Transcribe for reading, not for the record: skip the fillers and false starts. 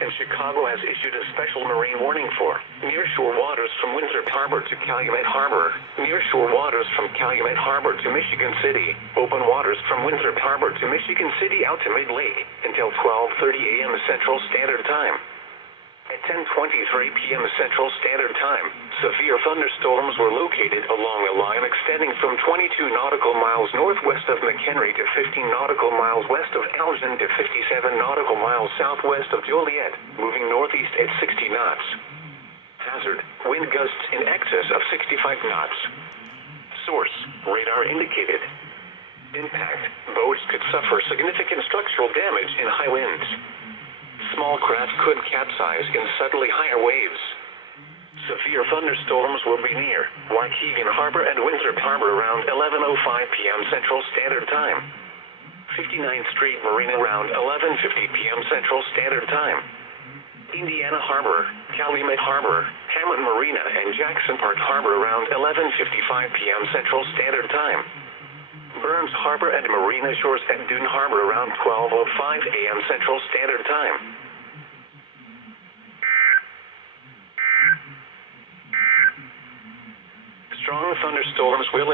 and Chicago has issued a special marine warning for nearshore waters from Winthrop Harbor to Calumet Harbor, nearshore waters from Calumet Harbor to Michigan City, open waters from Winthrop Harbor to Michigan City out to Mid-Lake until 12:30 a.m. Central Standard Time. At 10:23 p.m. Central Standard Time, severe thunderstorms were located along a line extending from 22 nautical miles northwest of McHenry to 15 nautical miles west of Elgin to 57 nautical miles southwest of Joliet, moving northeast at 60 knots. Hazard: wind gusts in excess of 65 knots. Source: radar indicated. Impact: boats could suffer significant structural damage in high winds. Small craft could capsize in suddenly higher waves. Severe thunderstorms will be near Waukegan Harbor and Winthrop Harbor around 11:05 p.m. Central Standard Time. 59th Street Marina around 11:50 p.m. Central Standard Time. Indiana Harbor, Calumet Harbor, Hammond Marina, and Jackson Park Harbor around 11:55 p.m. Central Standard Time. Burns Harbor and Marina Shores at Dune Harbor around 12:05 a.m. Central Standard Time. Strong thunderstorms will